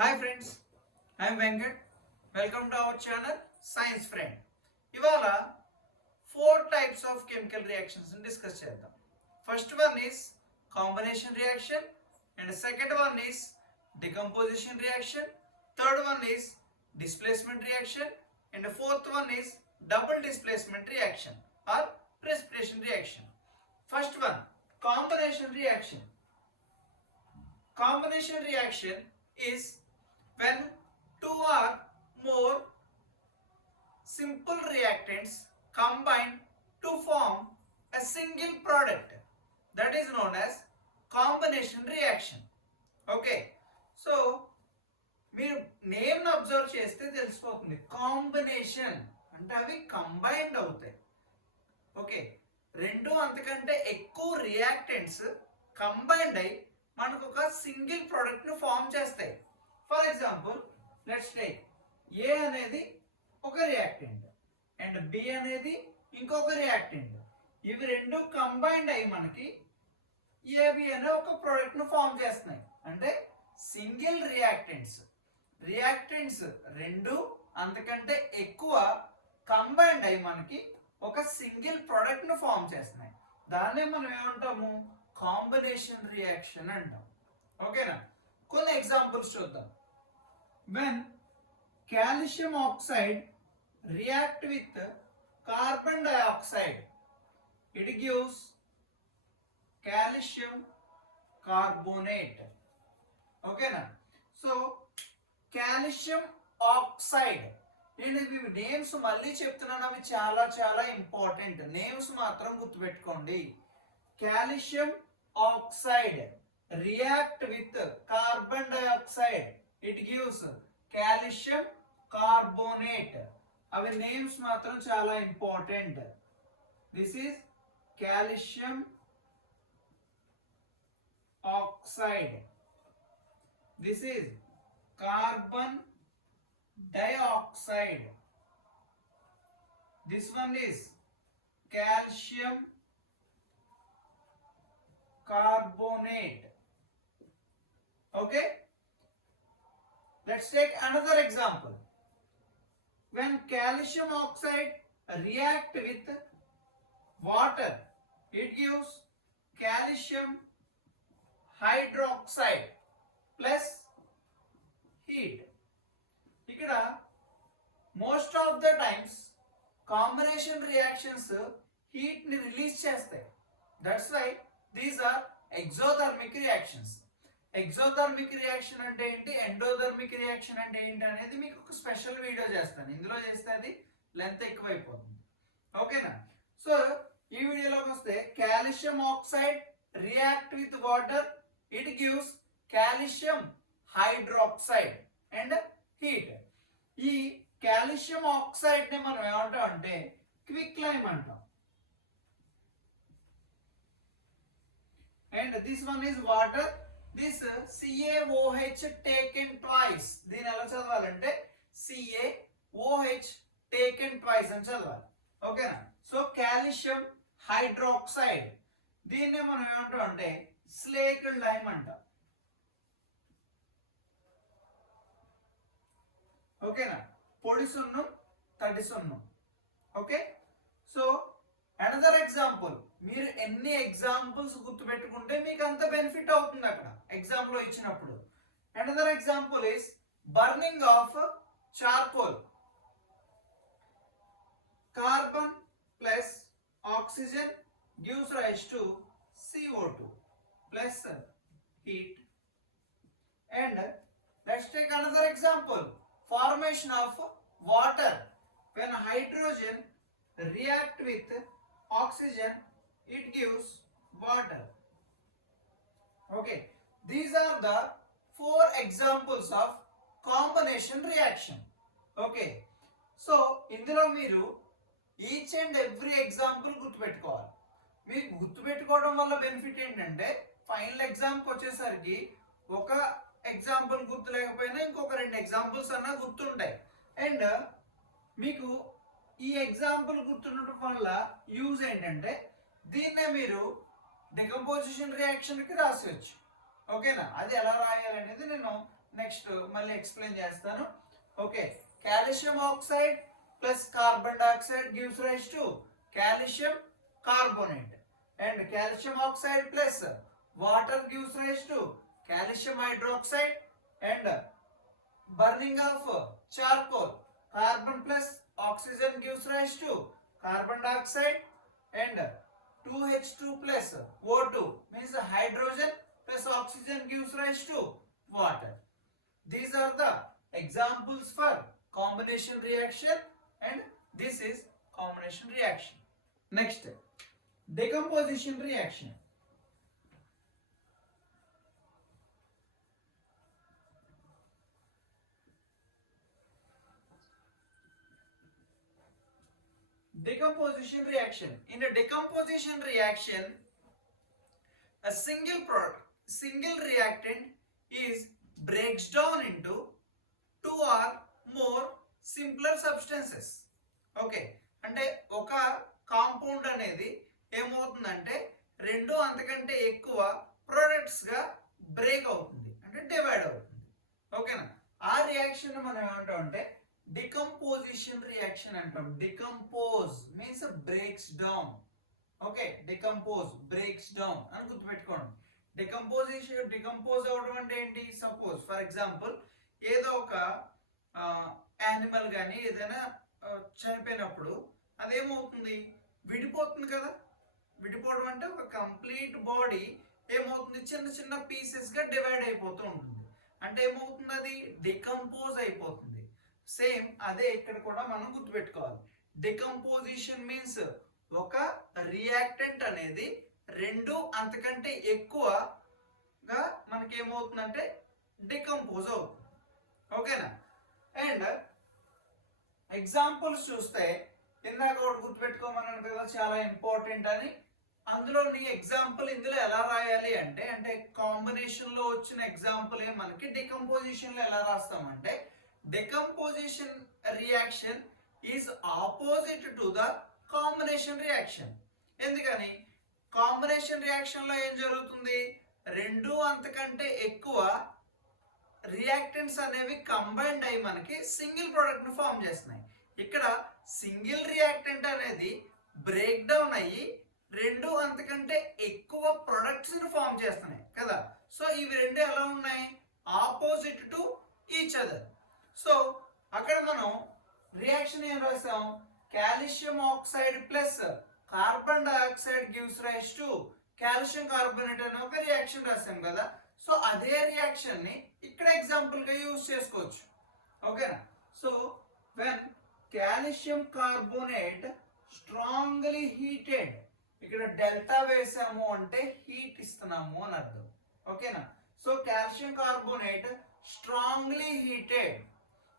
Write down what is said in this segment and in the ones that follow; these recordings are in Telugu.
Hi friends, I am Venkat. Welcome to our channel Science Friend. ఇవాళ 4 types of chemical reactions discuss చేద్దాం. First one is combination reaction and second one is decomposition reaction, third one is displacement reaction and the fourth one is double displacement reaction or precipitation reaction. First one, combination reaction. Combination reaction is when two or more simple reactants combine to form a single product, that is known as combination reaction. Okay, so మీరు నేమ్ అబ్జర్వ్ చేస్తే తెలిసిపోతుంది. కాంబినేషన్ అంటే అవి కంబైన్డ్ అవుతాయి. ఓకే, రెండు అంతకంటే ఎక్కువ రియాక్టెంట్స్ కంబైన్డ్ అయి మనకు ఒక సింగిల్ ప్రోడక్ట్ ను ఫామ్ చేస్తాయి. For example let's take a అనేది ఒక రియాక్టెంట్ అండ్ బి అనేది ఇంకొక రియాక్టెంట్. ఇవి రెండు కంబైన్డ్ అయ్యి మనకి ఏబి అనే ఒక ప్రోడక్ట్ ను ఫామ్ చేస్తున్నాయి. అంటే సింగిల్ రియాక్టెంట్స్ రెండు అంతకంటే ఎక్కువ కంబైన్డ్ అయ్యి మనకి ఒక సింగిల్ ప్రోడక్ట్ ను ఫామ్ చేస్తున్నాయి. దాన్నే మనం ఏమంటాము? కాంబినేషన్ రియాక్షన్ అంటాం. ఓకేనా? కొన్ని ఎగ్జాంపుల్స్ చూద్దాం. when calcium oxide react with carbon dioxide, it gives calcium carbonate. Okay na? So calcium oxide, నేను ఇవి నేమ్స్ మళ్ళీ చెప్తున్నాను, అవి చాలా చాలా ఇంపార్టెంట్. నేమ్స్ మాత్రం గుర్తుపెట్టుకోండి. Calcium oxide react with carbon dioxide, it gives calcium carbonate. అవి నేమ్స్ మాత్రం చాలా important. This is calcium oxide, this is carbon dioxide, this one is calcium carbonate. Okay, let's take another example. When calcium oxide react with water, it gives calcium hydroxide plus heat. ఇక్కడ most of the times combination reactions heat ని రిలీజ్ చేస్తాయి. That's why these are exothermic reactions. Exothermic reaction అంటే ఏంటి, ఎండోథర్మిక్ రియాక్షన్ అంటే ఏంటి అనేది మీకు ఒక స్పెషల్ వీడియో చేస్తాను. ఇందులో చేస్తే అది లెంత్ ఎక్కువైపోతుంది. ఓకేనా? సో ఈ వీడియోలోకి వస్తే calcium oxide react with water, it gives calcium hydroxide and heat. ఈ కాల్షియం ఆక్సైడ్ ని మనం ఏమంటాం అంటే క్విక్ లైమ్ అంటాం. And this one is water. This CaOH taken twice. దీని ఎలా చదవాలంటే CaOH taken twice అని చదవాలి. ఓకేనా? సో కాల్షియం హైడ్రాక్సైడ్, దీన్నే మనం ఏమంటాం అంటే స్లేక్డ్ లైమ్ అంటాం. ఓకేనా? పొడి సున్నం, తడి సున్నం. Okay, so another example. మీరు ఎన్ని ఎగ్జాంపుల్స్ గుర్తుపెట్టుకుంటే మీకు అంత బెనిఫిట్ అవుతుంది అక్కడ ఎగ్జామ్ లో ఇచ్చినప్పుడు. Another example is burning of charcoal. Carbon plus oxygen gives rise to CO2 plus heat. And let's take another example. Formation of water. when hydrogen react with oxygen, it gives water. Okay, these are the 4 examples of combination reaction. Okay, so ఇందులో మీరు ఈచ్ అండ్ ఎవ్రీ ఎగ్జాంపుల్ గుర్తుపెట్టుకోవాలి. మీకు గుర్తుపెట్టుకోవడం వల్ల బెనిఫిట్ ఏంటంటే ఫైనల్ ఎగ్జామ్కి వచ్చేసరికి ఒక ఎగ్జాంపుల్ గుర్తు లేకపోయినా ఇంకొక 2 ఎగ్జాంపుల్స్ అన్నా గుర్తుంటాయి. అండ్ మీకు ఈ ఎగ్జాంపుల్ గుర్తుండటం వల్ల యూజ్ ఏంటంటే దీన్నే మీరు డికంపోజిషన్ రియాక్షన్ కి రాసేయచ్చు. ఓకేనా? అది ఎలా రాయాలి అనేది నేను నెక్స్ట్ మళ్ళీ ఎక్స్ప్లెయిన్ చేస్తాను. Okay, calcium oxide plus carbon dioxide gives rise to calcium carbonate, and calcium oxide plus water gives rise to calcium hydroxide, and burning of charcoal, carbon plus oxygen gives rise to carbon dioxide, and 2H2 plus O2 means hydrogen plus oxygen gives rise to water. These are the examples for combination reaction, and this is combination reaction. Next, decomposition reaction. Decomposition reaction. In a decomposition reaction, a single reactant is breaks down into two or more simpler substances. Okay, అంటే ఒక కాంపౌండ్ అనేది ఏమవుతుందంటే రెండు అంతకంటే ఎక్కువ ప్రొడక్ట్స్ గా బ్రేక్ అవుతుంది, అంటే డివైడ్ అవుతుంది. ఓకేనా, ఆ రియాక్షన్ మనం ఏమంటాం అంటే డికంపోజిషన్ రియాక్షన్ అంటాం. Decompose means breaks down. Okay, decompose breaks down అని గుర్తుపెట్టుకోండి. డికంపోజ్ అవడం అంటే ఏంటి? సపోజ్ ఫర్ ఎగ్జాంపుల్ ఏదో ఒక యానిమల్ కానీ ఏదైనా చనిపోయినప్పుడు అదేమవుతుంది? విడిపోతుంది కదా. విడిపోవడం అంటే ఒక కంప్లీట్ బాడీ ఏమవుతుంది? చిన్న చిన్న పీసెస్ గా డివైడ్ అయిపోతూ ఉంటుంది. అంటే ఏమవుతుంది? అది డికంపోజ్ అయిపోతుంది. సేమ్ అదే ఇక్కడ కూడా మనం గుర్తుపెట్టుకోవాలి. డికంపోజిషన్ మీన్స్ ఒక రియాక్టెంట్ అనేది రెండు అంతకంటే ఎక్కువగా మనకి ఏమవుతుందంటే డికంపోజ్ అవుతుంది. ఓకేనా, అండ్ ఎగ్జాంపుల్స్ చూస్తే ఇందాక ఒకటి గుర్తుపెట్టుకోమన్నాను కదా, చాలా ఇంపార్టెంట్ అని. అందులోని ఎగ్జాంపుల్ ఇందులో ఎలా రాయాలి అంటే కాంబినేషన్ లో వచ్చిన ఎగ్జాంపుల్ మనకి డికంపోజిషన్ లో ఎలా రాస్తామంటే decomposition reaction is opposite to the combination reaction. ఎందుకని? కాంబినేషన్ రియాక్షన్ లో ఏం జరుగుతుంది? రెండు అంతకంటే ఎక్కువ రియాక్టెంట్స్ అనేవి కంబైన్డ్ అయ్యి మనకి సింగిల్ ప్రోడక్ట్ ను ఫామ్ చేస్తున్నాయి. ఇక్కడ సింగిల్ రియాక్టెంట్ అనేది బ్రేక్ డౌన్ అయ్యి రెండు అంతకంటే ఎక్కువ ప్రొడక్ట్స్ ని ఫామ్ చేస్తున్నాయి కదా. సో ఇవి రెండు ఎలా ఉన్నాయి? Opposite to each other. So అక్కడ మనం రియాక్షన్ ఏం రాసాం? Calcium oxide plus carbon dioxide gives rise to calcium carbonate అనే ఒక రియాక్షన్ రాసాం కదా. సో అదే రియాక్షన్ ని ఇక్కడ ఎగ్జాంపుల్ గా యూజ్ చేసుకోవచ్చు. ఓకేనా, so when calcium carbonate strongly heated, ఇక్కడ డెల్టా వేసాము అంటే హీట్ ఇస్తున్నాము అని అర్థం. ఓకేనా, so calcium carbonate strongly heated,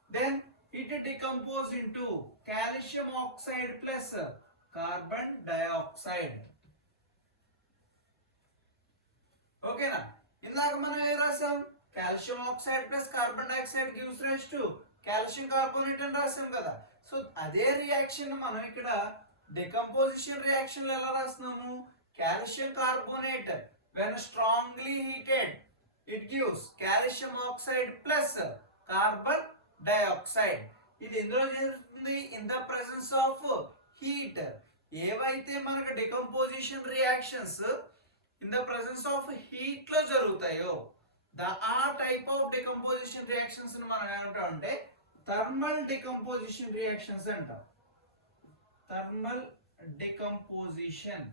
then it decompose into calcium oxide plus carbon dioxide. ఓకేనా, ఇందాక మనం ఏం రాసాం? Calcium oxide plus carbon dioxide gives rise to calcium carbonate అని రాసాం కదా. సో అదే రియాక్షన్ మనం ఇక్కడ డికంపోజిషన్ రియాక్షన్ లో ఎలా రాస్తున్నాము? Calcium carbonate when strongly heated it gives calcium oxide plus carbon dioxide. ఇది ఎందులో జరుగుతుంది? In the presence of heat. ఏవైతే మనకు decomposition reactions in the presence of heat లో జరుగుతాయో ఆ టైప్ ఆఫ్ డికంపోజిషన్ రియాక్షన్స్ మనం ఏమంటాం అంటే థర్మల్ డికంపోజిషన్ రియాక్షన్స్ అంటాం. Thermal decomposition.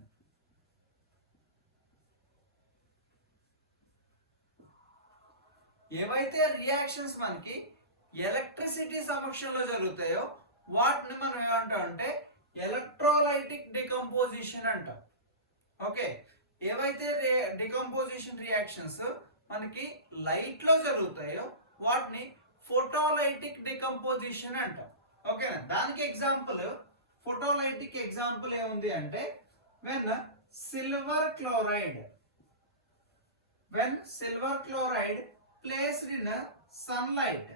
ఏవైతే రియాక్షన్స్ మనకి ఎలక్ట్రిసిటీ సమక్షంలో జరుగుతాయో వాటిని మనం ఏమంటాం అంటే ఎలక్ట్రోలైటిక్ డికంపోజిషన్ అంటాం. ఓకే, ఏవైతే డికంపోజిషన్ రియాక్షన్స్ మనకి లైట్ లో జరుగుతాయో వాటిని ఫోటోలైటిక్ డికంపోజిషన్ అంటాం. ఓకేనా, దానికి ఎగ్జాంపుల్ ఫోటోలైటిక్ ఎగ్జాంపుల్ ఏముంది అంటే when silver chloride placed in sunlight,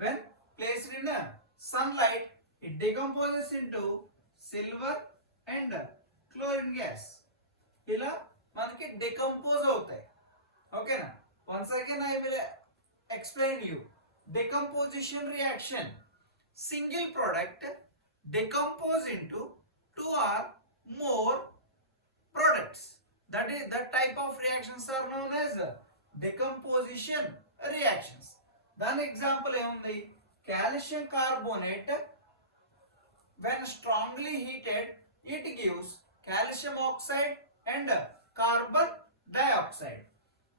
when placed in sunlight it decomposes into silver and chlorine gas. ఇలా మనకి డికంపోజ్ అవుతాయి. ఓకేనా, once again I will explain you. Decomposition reaction, single product decompose into two or more products. That type of reactions are known as decomposition reactions. దాని ఎగ్జాంపుల్ ఏముంది, calcium carbonate when strongly heated it gives calcium oxide and carbon dioxide.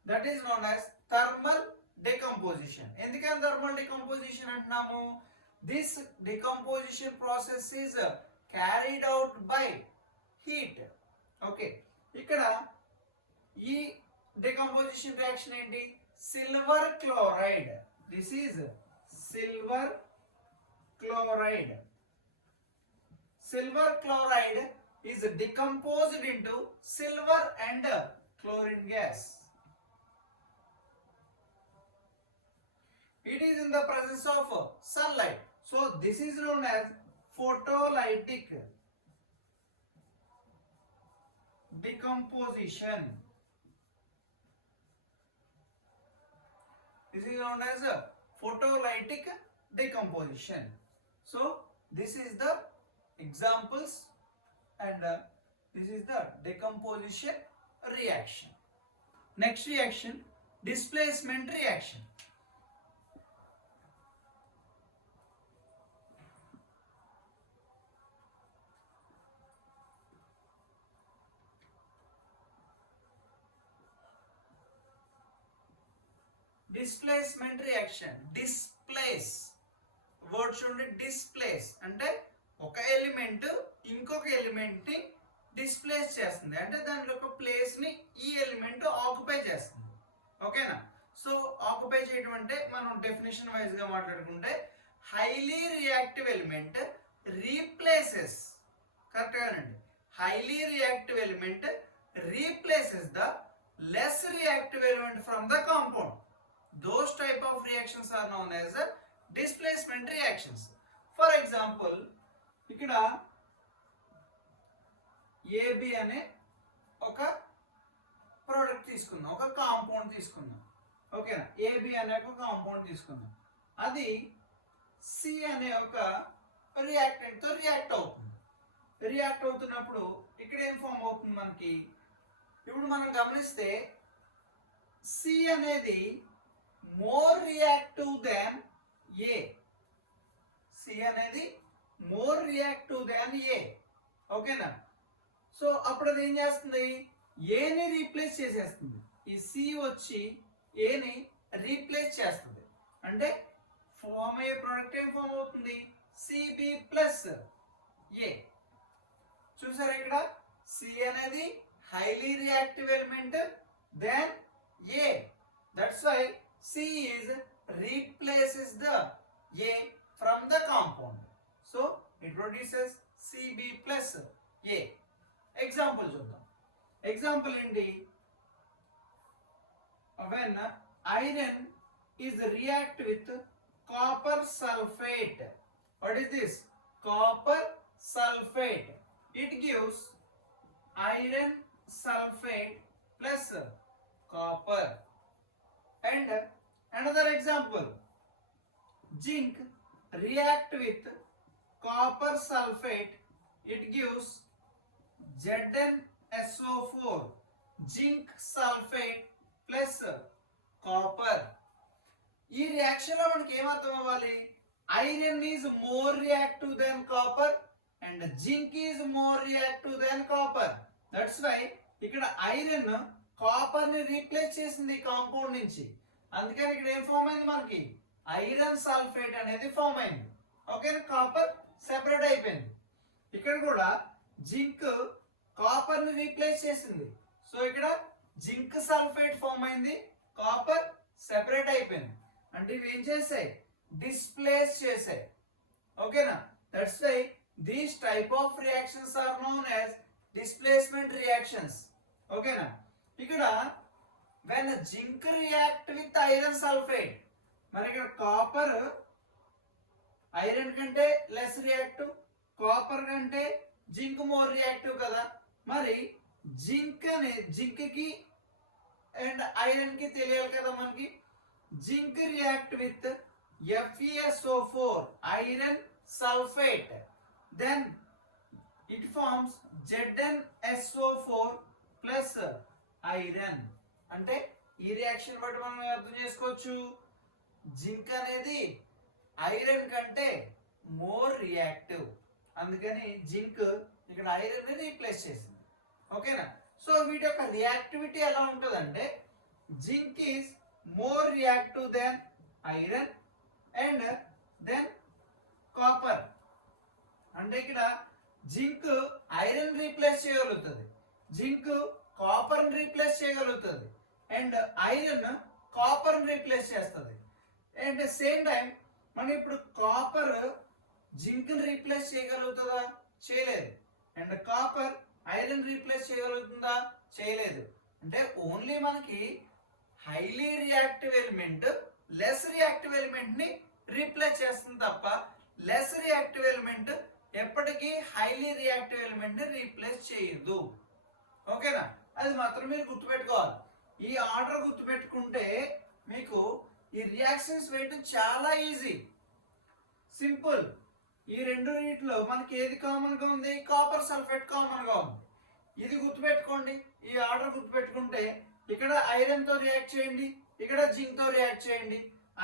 That is known as thermal decomposition. ఎందుకని thermal decomposition అంటున్నాము, this decomposition process is carried out by heat. Okay, ఇక్కడ ఈ decomposition reaction ఏంటి, silver chloride. This is silver chloride. Silver chloride is decomposed into silver and chlorine gas. It is in the presence of sunlight. So this is known as photolytic decomposition. This is known as photolytic decomposition. So this is the examples and this is the decomposition reaction. Next reaction, displacement reaction. Displacement reaction, displace word చూడండి, డిస్ప్లేస్ అంటే ఒక ఎలిమెంట్ ఇంకొక ఎలిమెంట్ ని డిస్ప్లేస్ చేస్తుంది, అంటే దాని యొక్క ప్లేస్ ని ఈ ఎలిమెంట్ ఆక్యుపై చేస్తుంది. ఓకేనా, సో ఆక్యుపై చేయడం అంటే మనం డెఫినేషన్ వైజ్ గా మాట్లాడుకుంటే highly reactive element replaces, correct గానండి, highly reactive element replaces the less reactive element from the compound. Those type of reactions are known as displacement reactions. For example, ఇక్కడ AB అనే ఒక ప్రోడక్ట్ తీసుకుందాం, ఒక కాంపౌండ్ తీసుకుందాం. ఓకేనా, AB అనే ఒక కాంపౌండ్ తీసుకుందాం, అది C అనే ఒక రియాక్టెంట్ తో రియాక్ట్ అవుతుంది. రియాక్ట్ అవుతున్నప్పుడు ఇక్కడ ఏం ఫామ్ అవుతుంది మనకి, ఇప్పుడు మనం గమనిస్తే C అనేది more reactive than A. C అనేది more reactive than A. ఓకేనా, సో అప్పుడు అది ఏం చేస్తుంది, A ని రీప్లేస్ చేసేస్తుంది. ఈ C వచ్చి A ని రీప్లేస్ చేస్తుంది, అంటే ఫామ్ అయ్యే ప్రోడక్ట్ ఏం ఫామ్ అవుతుంది, CB ప్లస్ A. చూసారా ఇక్కడ C అనేది highly reactive element than A. That's why C is replaces the A from the compound. So it produces CB plus A. Example చూద్దాం. Example ఏంటి, when iron is react with copper sulfate. What is this? Copper sulfate. It gives iron sulfate plus copper. And another example, zinc react with copper sulfate, it gives ZnSO4, zinc sulfate plus copper. ఈ రియాక్షన్ లో మనకి ఏమర్థం అవ్వాలి, iron is more reactive than copper and zinc is more reactive than copper. That's why ఇక్కడ ఐరన్ కాపర్ ని రీప్లేస్ చేసింది కాంపౌండ్ నుంచి, అందుకని ఇక్కడ ఏం ఫామ్ అయింది మనకి, ఐరన్ సల్ఫేట్ అనేది ఫామ్ అయింది. ఓకే, కాపర్ సెపరేట్ అయిపోయింది. ఇక్కడ కూడా జింక్ కాపర్ ని రీప్లేస్ చేసింది, సో ఇక్కడ జింక్ సల్ఫేట్ ఫామ్ అయింది, కాపర్ సెపరేట్ అయిపోయింది. అంటే ఇవి ఏం చేసాయి, డిస్ప్లేస్ చేసాయి. ఓకేనా, that's why these type of reactions are known as displacement reactions. ఓకేనా, ఇక్కడ when zinc react with iron sulfate, మరి ఇక్కడ కాపర్ ఐరన్ కంటే లెస్ రియాక్టివ్, కాపర్ కంటే జింక్ మోర్ రియాక్టివ్ కదా. మరి జింక్ కి అండ్ ఐరన్ కి తెలియాలి కదా మనకి. Zinc react with FeSO4 iron sulphate, then it forms ZnSO4 plus iron. అంటే ఈ రియాక్షన్ బట్టి మనం అర్థం చేసుకోవచ్చు, జింక్ అనేది ఐరన్ కంటే మోర్ రియాక్టివ్, అందుకని జింక్ ఇక్కడ ఐరన్ ని రీప్లేస్ చేసింది. ఓకేనా. సో వీటి యొక్క రియాక్టివిటీ ఎలా ఉంటుందంటే zinc is more reactive than iron and then copper. అంటే ఇక్కడ జింక్ ఐరన్ రీప్లేస్ చేయగలుగుతుంది, జింక్ కాపర్ రీప్లేస్ చేయగలుగుతుంది, అండ్ ఐరన్ కాపర్ రీప్లేస్ చేస్తుంది. అండ్ సేమ్ టైం మనం ఇప్పుడు కాపర్ జింక్ రీప్లేస్ చేయగలుగుతుందా? చేయలేదు. అండ్ కాపర్ ఐరన్ రీప్లేస్ చేయగలుగుతుందా? చేయలేదు. అంటే ఓన్లీ మనకి highly reactive element less reactive element ని రీప్లేస్ చేస్తుంది తప్ప లెస్ రియాక్టివ్ ఎలిమెంట్ ఎప్పటికీ హైలీ రియాక్టివ్ ఎలిమెంట్ ని రీప్లేస్ చేయదు. ఓకేనా, అది మాత్రం మీరు గుర్తుపెట్టుకోవాలి. ఈ ఆర్డర్ గుర్తుపెట్టుకుంటే మీకు ఈ రియాక్షన్స్ వేయడం చాలా ఈజీ, సింపుల్. ఈ రెండు వీటిలో మనకి ఏది కామన్ గా ఉంది? కాపర్ సల్ఫేట్ కామన్ గా ఉంది. ఇది గుర్తుపెట్టుకోండి. ఈ ఆర్డర్ గుర్తుపెట్టుకుంటే ఇక్కడ ఐరన్ తో రియాక్ట్ చేయండి, ఇక్కడ జింక్ తో రియాక్ట్ చేయండి.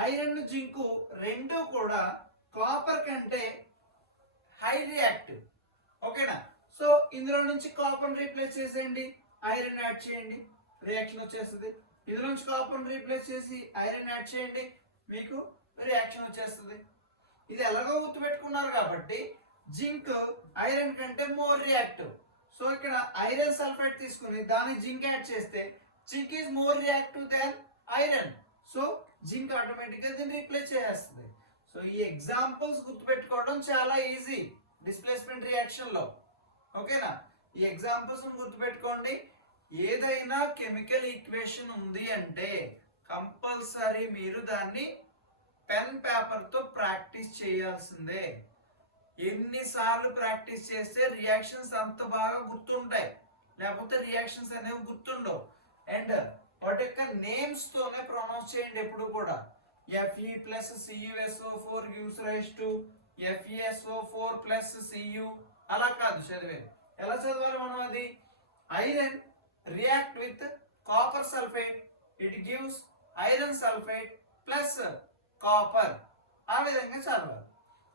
ఐరన్ జింక్ రెండు కూడా కాపర్ కంటే హై రియాక్టివ్. ఓకేనా. సో ఇందులో నుంచి కాపర్ రీప్లేస్ చేసేయండి, ఐరన్ యాడ్ చేయండి, రియాక్షన్ వచ్చేస్తుంది. ఇందులో నుంచి కాపర్ రీప్లేస్ చేసి ఐరన్ యాడ్ చేయండి, మీకు రియాక్షన్ వచ్చేస్తుంది. ఇది ఎలాగో గుర్తుపెట్టుకున్నారు కాబట్టి జింక్ ఐరన్ కంటే మోర్ రియాక్టివ్. సో ఇక్కడ ఐరన్ సల్ఫైడ్ తీసుకుని దాన్ని జింక్ యాడ్ చేస్తే zinc is more reactive than iron. So zinc automatic గా దీన్ని రీప్లేస్ చేస్తుంది. సో ఈ ఎగ్జాంపుల్స్ గుర్తుపెట్టుకోవడం చాలా ఈజీ డిస్ప్లేస్మెంట్ రియాక్షన్ లో. ఓకేనా, ఈ ఎగ్జాంపుల్స్ గుర్తుపెట్టుకోండి. ఏదైనా కెమికల్ ఈక్వేషన్ ఉంది అంటే కంపల్సరీ మీరు దాన్ని పెన్ పేపర్ తో ప్రాక్టీస్ చేయాల్సిందే. ఎన్నిసార్లు ప్రాక్టీస్ చేస్తే రియాక్షన్స్ అంత బాగా గుర్తుంటాయి, లేకపోతే రియాక్షన్స్ అనేవి గుర్తుండవు. అండ్ వాటి యొక్క నేమ్స్ తోనే ప్రొనౌన్స్ చేయండి ఎప్పుడు కూడా. Fe plus CuSO4 gives rise to FeSO4 plus Cu, అలా కాదు చదివేది. ఎలా చదవాలి మనం? అది iron react with copper sulphate, it gives iron sulphate plus copper, ఆ విధంగా చదవాలి.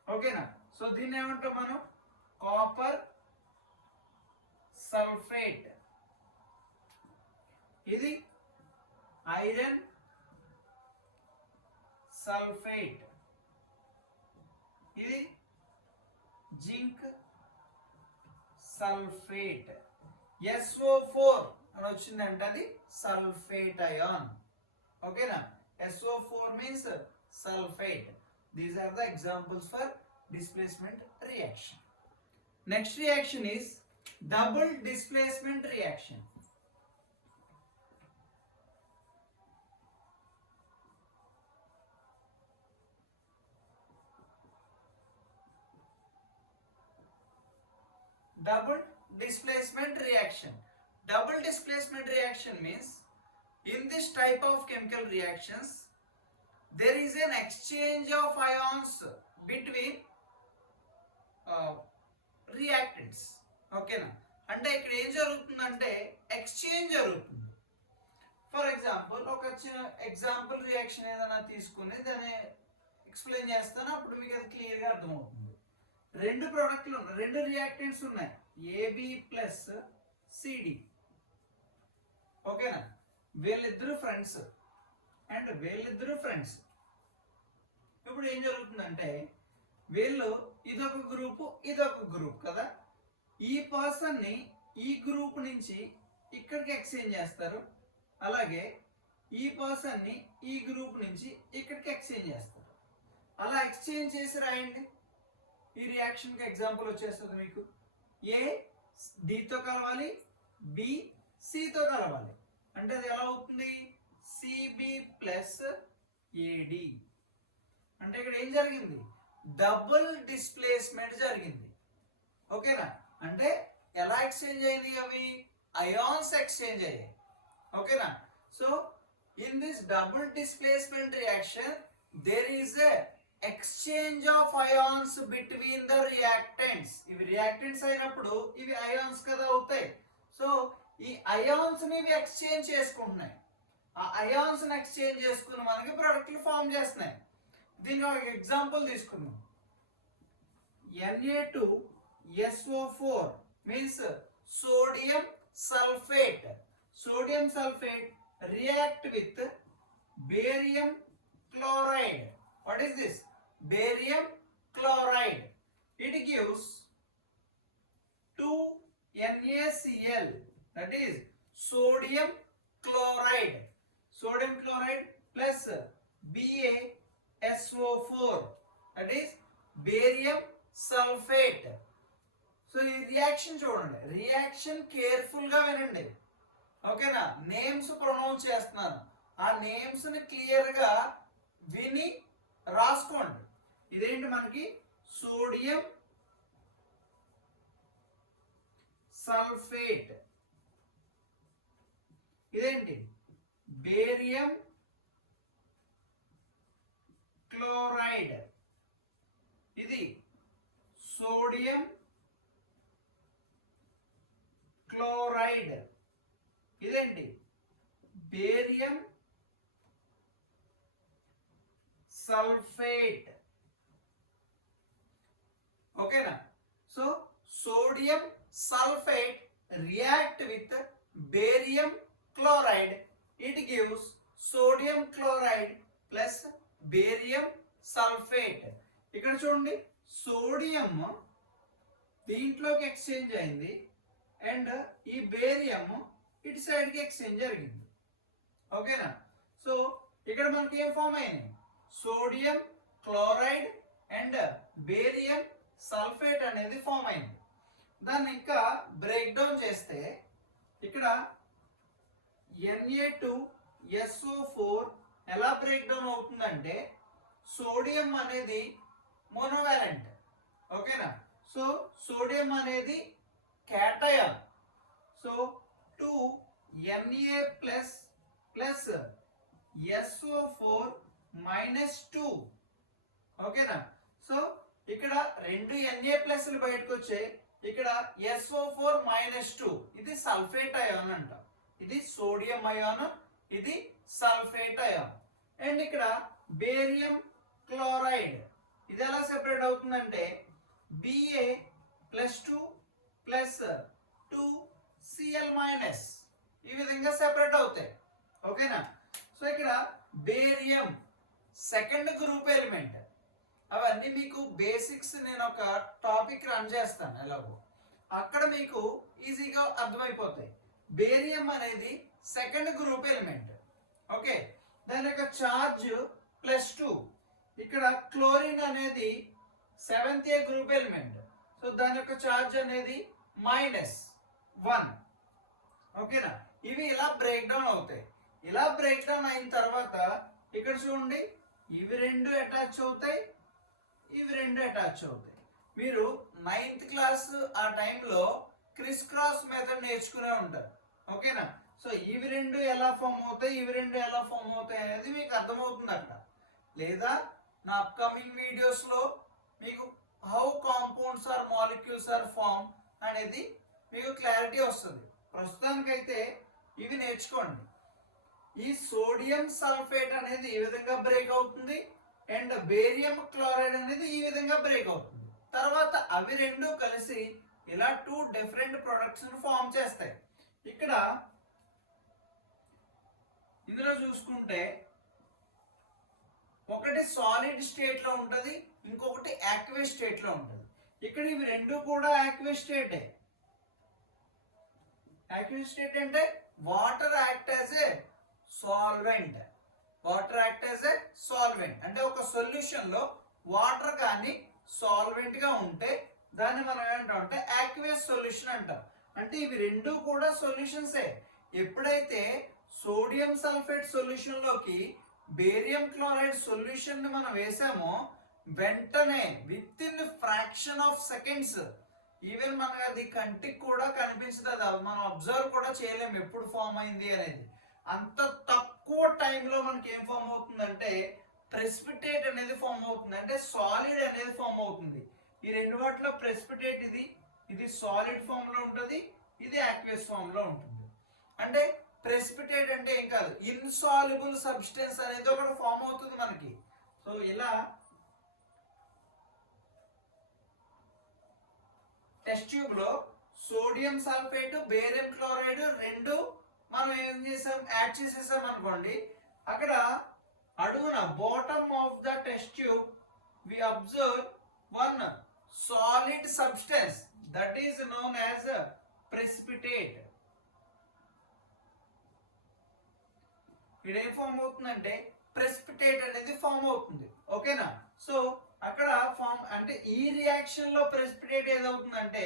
ఓకేనా. సో దీన్ని ఏమంటాం మనం? Copper sulphate. ఇది ఐరన్ సల్ఫేట్, ఇది జింక్ సల్ఫేట్. SO4 అని వచ్చిందంటే అది సల్ఫేట్ అయాన్. ఓకేనా. SO4 means sulfate. These are the examples for displacement reaction. Next reaction is double displacement reaction. Double displacement reaction. Double displacement reaction means in this type of chemical reactions there is an exchange of ions between reactants. ఓకేనా. అంటే ఇక్కడ ఏం జరుగుతుందంటే ఎక్స్చేంజ్ జరుగుతుంది. ఫర్ ఎగ్జాంపుల్ ఒక చిన్న ఎగ్జాంపుల్ రియాక్షన్ ఏదైనా తీసుకుని దాన్ని ఎక్స్ప్లెయిన్ చేస్తాను, అప్పుడు మీకు అది క్లియర్గా అర్థమవుతుంది. రెండు ప్రోడక్ట్లు ఉన్నాయి, రెండు రియాక్టెంట్స్ ఉన్నాయి, AB ప్లస్ CD. ఓకేనా. వీళ్ళిద్దరు ఫ్రెండ్స్ అండ్ వీళ్ళిద్దరు ఫ్రెండ్స్. ఇప్పుడు ఏం జరుగుతుందంటే వీళ్ళు ఇదొక గ్రూపు ఇదొక గ్రూప్ కదా. ఈ పర్సన్ ని ఈ గ్రూప్ నుంచి ఇక్కడికి ఎక్స్చేంజ్ చేస్తారు, అలాగే ఈ పర్సన్ ని ఈ గ్రూప్ నుంచి ఇక్కడికి ఎక్స్చేంజ్ చేస్తారు. అలా ఎక్స్చేంజ్ చేసి రాయండి. ఈ రియాక్షన్ కి ఎగ్జాంపుల్ వచ్చేస్తుంది మీకు. A Dతో కలవాలి, B Cతో కలవాలి. అంటే అది ఎలా అవుతుంది? CB plus AD. అంటే ఇక్కడ ఏం జరిగింది? డబుల్ డిస్ప్లేస్మెంట్ జరిగింది. ఓకేనా. అంటే ఎలా ఎక్స్చేంజ్ అయింది? అవి అయాన్స్ ఎక్స్చేంజ్ అయ్యాయి. ఓకేనా. So in this double displacement reaction there is a exchange of ions between the reactants. ఇవి రియాక్టెంట్స్ అయినప్పుడు ఇవి ions కదా అవుతాయి. సో ఈ ions ని ఇవి ఎక్స్చేంజ్ చేసుకుంటున్నాయి. ఆ ions ని ఎక్స్చేంజ్ చేసుకుని మనకి ప్రొడక్ట్లు ఫామ్ చేస్తున్నాయి. దీనికి ఒక ఎగ్జాంపుల్ తీసుకుందాం. Na2SO4 means sodium sulfate. Sodium sulfate react with barium chloride. What is this? Barium chloride. It gives 2NaCl, that is sodium chloride. Sodium chloride plus BaSO4, that is barium sulfate. So ఈ రియాక్షన్ చూడండి, రియాక్షన్ కేర్ఫుల్ గా వినండి, ఓకేనా? నేమ్స్ ప్రొనౌన్స్ చేస్తున్నాను, ఆ నేమ్స్ ని క్లియర్ గా విని రాసుకోండి. ఇదేంటి మనకి సోడియం సల్ఫేట్, ఇదేంటి బేరియం క్లోరైడ్, ఇది సోడియం క్లోరైడ్, ఇదేంటి బేరియం సల్ఫేట్, ఓకేనా? So sodium sulphate react with barium chloride, it gives sodium chloride plus barium sulfate. ఇక్కడ చూడండి, సోడియం దీంట్లోకి ఎక్స్చేంజ్ అయింది అండ్ ఈ బేరియం ఇటు సైడ్ కి ఎక్స్చేంజ్ జరిగింది, ఓకేనా? సో ఇక్కడ మనకి ఏం ఫామ్ అయింది, sodium chloride and barium sulphate అనేది ఫామ్ అయింది. దాన్ని ఇంకా బ్రేక్ డౌన్ చేస్తే ఇక్కడ Na2SO4 ఎలా బ్రేక్ డౌన్ అవుతుందంటే, సోడియం అనేది మోనోవాలెంట్, ఓకేనా? సో సోడియం అనేది cation, so 2Na plus SO4 -2, ఓకేనా? సో ఇక్కడ రెండు Na+లు బయటకు వచ్చాయి, ఇక్కడ SO4 -2, ఇది సల్ఫేట్ అయాన్ అంట, ఇది సోడియం అయాన్, ఇది సల్ఫేట్ అయాన్. అండ్ ఇక్కడ బేరియం క్లోరైడ్, ఇది ఎలా సెపరేట్ అవుతుందంటే Ba+2 ప్లస్ 2Cl-, ఈ విధంగా సెపరేట్ అవుతాయి, ఓకేనా? సో ఇక్కడ బేరియం సెకండ్ గ్రూప్ ఎలిమెంట్, అవన్నీ మీకు బేసిక్స్ నేను ఒక టాపిక్ రన్ చేస్తాను ఎలాగో, అక్కడ మీకు ఈజీగా అర్థమైపోతాయి. బేరియం అనేది సెకండ్ గ్రూప్ ఎలిమెంట్, ఓకే? దాని యొక్క ఛార్జ్ +2. ఇక్కడ క్లోరిన్ అనేది 7th గ్రూప్ ఎలిమెంట్, సో దాని యొక్క ఛార్జ్ అనేది -1, ఓకేనా? ఇవి ఇలా బ్రేక్ డౌన్ అవుతాయి. ఇలా బ్రేక్ డౌన్ అయిన తర్వాత ఇక్కడ చూడండి, ఇవి రెండు అటాచ్ అవుతాయి, ఇవి రెండు అటాచ్ అవుతాయి. మీరు 9th క్లాస్ ఆ టైంలో క్రిస్ క్రాస్ మెథడ్ నేర్చుకునే ఉంటారు, ఓకేనా? సో ఇవి రెండు ఎలా ఫామ్ అవుతాయి, ఇవి రెండు ఎలా ఫామ్ అవుతాయి అనేది మీకు అర్థమవుతుంది అక్కడ. లేదా నా అప్కమింగ్ వీడియోస్లో మీకు how compounds or molecules are form అనేది మీకు క్లారిటీ వస్తుంది. ప్రస్తుతానికైతే ఇవి నేర్చుకోండి. ఈ సోడియం సల్ఫేట్ అనేది ఈ విధంగా బ్రేక్ అవుతుంది అండ్ బేరియం క్లోరైడ్ అనేది ఈ విధంగా బ్రేక్ అవుతుంది. తర్వాత అవి రెండు కలిసి ఇలా 2 డిఫరెంట్ ప్రొడక్ట్స్ ఫామ్ చేస్తాయి. ఇక్కడ ఇందులో చూసుకుంటే ఒకటి సాలిడ్ స్టేట్ లో ఉంటది, ఇంకొకటి యాక్వియస్ స్టేట్ లో ఉంటది. ఇక్కడ ఇవి రెండు కూడా యాక్వియస్ స్టేటే. యాక్వియస్ స్టేట్ అంటే water act as a solvent, water act as a solvent అంటే ఒక సొల్యూషన్ లో వాటర్ కానీ సాల్వెంట్ గా ఉంటే దాన్ని మనం ఏమంటామంటే యాక్వియస్ సొల్యూషన్ అంటాం. అంటే ఇవి రెండు కూడా సొల్యూషన్సే. ఎప్పుడైతే సోడియం సల్ఫేట్ సొల్యూషన్ లోకి బేరియం క్లోరైడ్ సొల్యూషన్ ని మనం వేసామో వెంటనే with in fraction of seconds, even మనకు అది కంటికి కూడా కనిపించదు, అది మనం అబ్జర్వ్ కూడా చేయలేము ఎప్పుడు ఫామ్ అయింది అనేది. అంత తక్కువ టైంలో మనకి ఏం ఫామ్ అవుతుందంటే ప్రెసిపిటేట్ అనేది ఫామ్ అవుతుంది, అంటే సాలిడ్ అనేది ఫామ్ అవుతుంది. ఈ రెండు వాటిలో ప్రెసిపిటేట్ ఇది సాలిడ్ ఫామ్ లో ఉంటుంది, ఇది యాక్వియస్ ఫామ్ లో ఉంటుంది. అంటే ప్రెసిపిటేట్ అంటే ఏం కాదు, ఇన్సాల్యుబుల్ సబ్స్టెన్స్ అనేది ఒకటి ఫామ్ అవుతుంది మనకి. సో ఇలా టెస్ట్ ట్యూబ్ లో సోడియం సల్ఫేట్ బేరియం క్లోరైడ్ రెండు మనం ఏం చేసాం, యాడ్ చేసేసాం అనుకోండి, అక్కడ అడుగున bottom of the test tube we observe one solid substance that is known as precipitate. ఇక్కడ ఏం ఫామ్ అవుతుందంటే ప్రెసిపిటేట్ అనేది ఫామ్ అవుతుంది. ఓకేనా? సో అక్కడ ఫామ్ అంటే ఈ రియాక్షన్ లో ప్రెసిపిటేట్ ఏదవుతుందంటే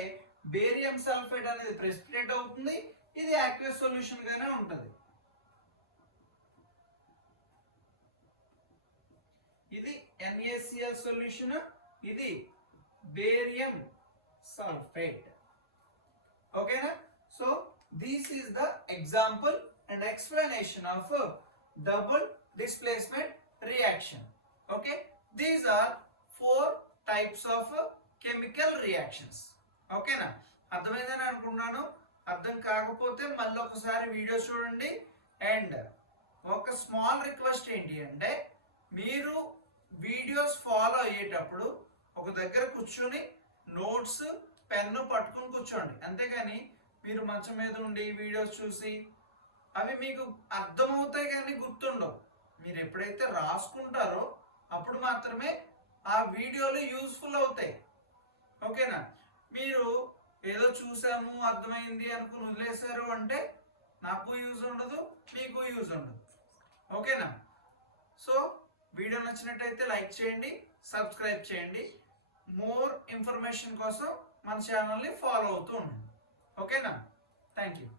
బేరియం సల్ఫేట్ అనేది ప్రెసిపిటేట్ అవుతుంది, ఇది యాక్వియస్ సొల్యూషన్ గానే ఉంటుంది. ఇది NaCl సొల్యూషన్, ఇది బేరియం సల్ఫేట్. ఓకేనా? So this is the example and explanation of double displacement reaction. Okay, these are 4 types of chemical reactions. Okay na, అర్థమైందని అనుకుంటున్నాను. అర్థం కాకపోతే మళ్ళీ ఒకసారి వీడియో చూడండి. అండ్ ఒక స్మాల్ రిక్వెస్ట్ ఏంటి అంటే మీరు వీడియోస్ ఫాలో అయ్యేటప్పుడు ఒక దగ్గర కూర్చొని నోట్స్ పెన్ను పట్టుకుని కూర్చోండి, అంతేగాని మీరు మంచం మీద ఉండి వీడియోస్ చూసి అవి మీకు అర్థమవుతాయి కానీ గుర్తుండవు. మీరు ఎప్పుడైతే రాసుకుంటారో అప్పుడు మాత్రమే ఆ వీడియోలు యూస్ఫుల్ అవుతాయి. ఓకేనా? మీరు ఏదో చూసాము అర్థమైంది అనుకుని వదిలేశారు అంటే నాకు యూజ్ ఉండదు, మీకు యూజ్ ఉండదు. ఓకేనా? సో వీడియో నచ్చినట్టయితే లైక్ చేయండి, సబ్స్క్రైబ్ చేయండి. మోర్ ఇన్ఫర్మేషన్ కోసం మన ఛానల్ని ఫాలో అవుతూ ఉండండి. ఓకేనా? Thank you.